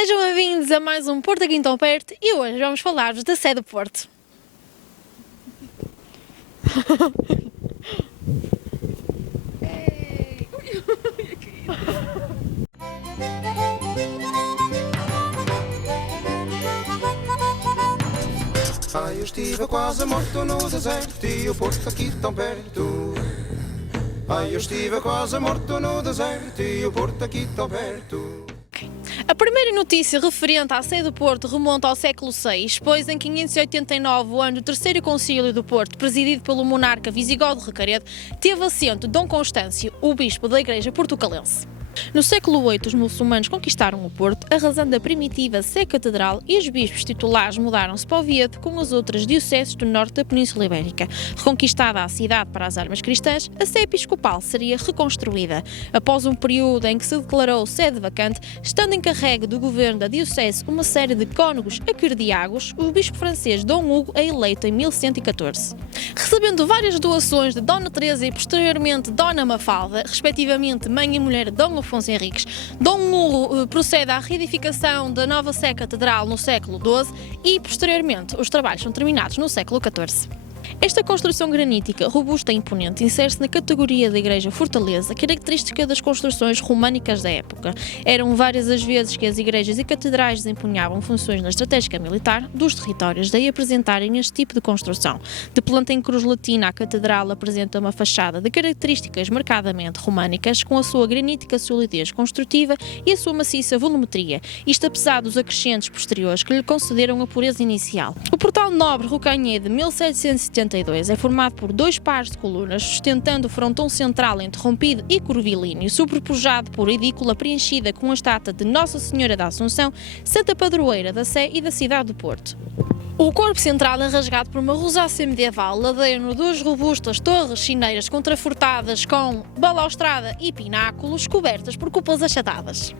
Sejam bem-vindos a mais um Porto aqui tão perto e hoje vamos falar-vos da Sé do Porto. Ai, eu estive quase morto no deserto e o Porto aqui tão perto. Ai, eu estive quase morto no deserto e o Porto aqui tão perto. A primeira notícia referente à Sé do Porto remonta ao século VI, pois em 589, o ano do Terceiro Concílio do Porto, presidido pelo monarca visigodo Recaredo, teve assento Dom Constâncio, o bispo da Igreja Portucalense. No século VIII, os muçulmanos conquistaram o Porto, arrasando a primitiva Sé Catedral, e os bispos titulares mudaram-se para Oviedo com as outras dioceses do norte da Península Ibérica. Reconquistada a cidade para as armas cristãs, a Sé Episcopal seria reconstruída. Após um período em que se declarou sede vacante, estando encarregue do governo da diocese uma série de cônegos acardiagos, o bispo francês Dom Hugo é eleito em 1114. Recebendo várias doações de Dona Teresa e posteriormente Dona Mafalda, respectivamente mãe e mulher de Dom Afonso Henriques, Dom Hugo procede à reedificação da nova Sé Catedral no século XII e, posteriormente, os trabalhos são terminados no século XIV. Esta construção granítica, robusta e imponente, insere-se na categoria da Igreja Fortaleza, característica das construções românicas da época. Eram várias as vezes que as igrejas e catedrais desempenhavam funções na estratégia militar dos territórios, daí apresentarem este tipo de construção. De planta em cruz latina, a catedral apresenta uma fachada de características marcadamente românicas, com a sua granítica solidez construtiva e a sua maciça volumetria, isto apesar dos acrescentos posteriores que lhe concederam a pureza inicial. O portal nobre Rocanhê de 1772 é formado por dois pares de colunas, sustentando o frontão central interrompido e curvilíneo, sobrepujado por edícula preenchida com a estátua de Nossa Senhora da Assunção, Santa Padroeira da Sé e da cidade do Porto. O corpo central é rasgado por uma rosácea medieval, ladeiro duas robustas torres chineiras contrafortadas com balaustrada e pináculos cobertas por cúpulas achatadas.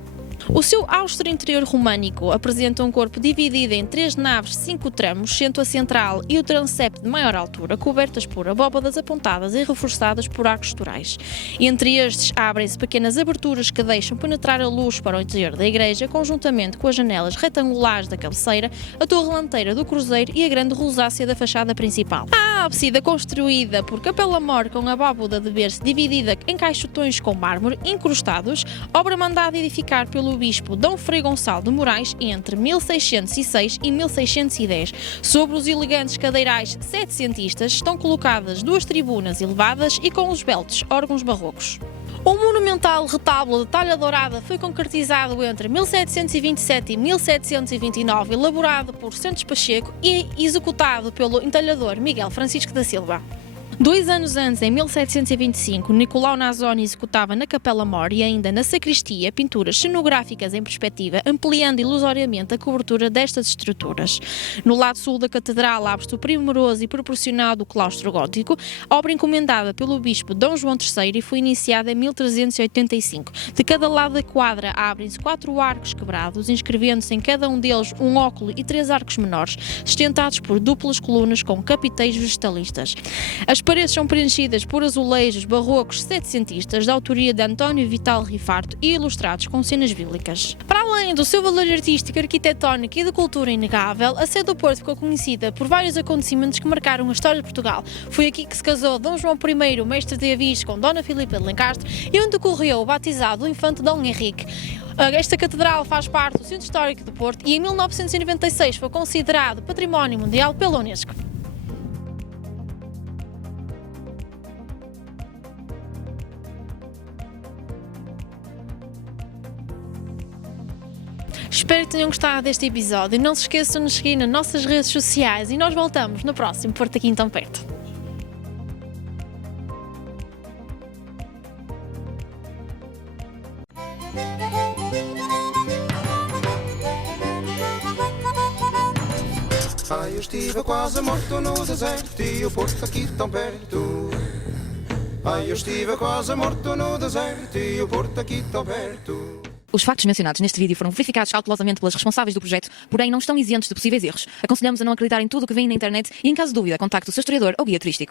O seu austro interior românico apresenta um corpo dividido em três naves de 5 tramos, sendo a central e o transepto de maior altura, cobertas por abóbadas apontadas e reforçadas por arcos torais. Entre estes abrem-se pequenas aberturas que deixam penetrar a luz para o interior da igreja, conjuntamente com as janelas retangulares da cabeceira, a torre lanteira do cruzeiro e a grande rosácea da fachada principal. A ábside, construída por capela-mor com a abóbada de berço dividida em caixotões com mármore incrustados, obra mandada edificar pelo bispo Dom Frei Gonçalo de Moraes entre 1606 e 1610. Sobre os elegantes cadeirais setecentistas estão colocadas duas tribunas elevadas e com os beltos órgãos barrocos. O monumental retábulo de talha dourada foi concretizado entre 1727 e 1729, elaborado por Santos Pacheco e executado pelo entalhador Miguel Francisco da Silva. 2 anos antes, em 1725, Nicolau Nasoni executava na Capela-Mor e ainda na sacristia pinturas cenográficas em perspectiva, ampliando ilusoriamente a cobertura destas estruturas. No lado sul da catedral abre-se o primoroso e proporcionado claustro gótico, obra encomendada pelo bispo Dom João III e foi iniciada em 1385. De cada lado da quadra abrem-se 4 arcos quebrados, inscrevendo-se em cada um deles um óculo e 3 arcos menores, sustentados por duplas colunas com capiteis vegetalistas. As paredes são preenchidas por azulejos barrocos setecentistas da autoria de António Vital Rifarto e ilustrados com cenas bíblicas. Para além do seu valor artístico, arquitetónico e de cultura inegável, a Sé do Porto ficou conhecida por vários acontecimentos que marcaram a história de Portugal. Foi aqui que se casou Dom João I, mestre de Avis, com Dona Filipa de Lencastre e onde ocorreu o batizado do infante Dom Henrique. Esta catedral faz parte do Centro Histórico do Porto e em 1996 foi considerado Património Mundial pela Unesco. Espero que tenham gostado deste episódio e não se esqueçam de nos seguir nas nossas redes sociais e nós voltamos no próximo Porto aqui tão perto. Ai, eu estive quase morto no deserto e o Porto aqui tão perto. Ai, eu estive quase morto no deserto e o Porto aqui tão perto. Os factos mencionados neste vídeo foram verificados cautelosamente pelas responsáveis do projeto, porém não estão isentos de possíveis erros. Aconselhamos a não acreditar em tudo o que vem na internet e, em caso de dúvida, contacte o seu historiador ou guia turístico.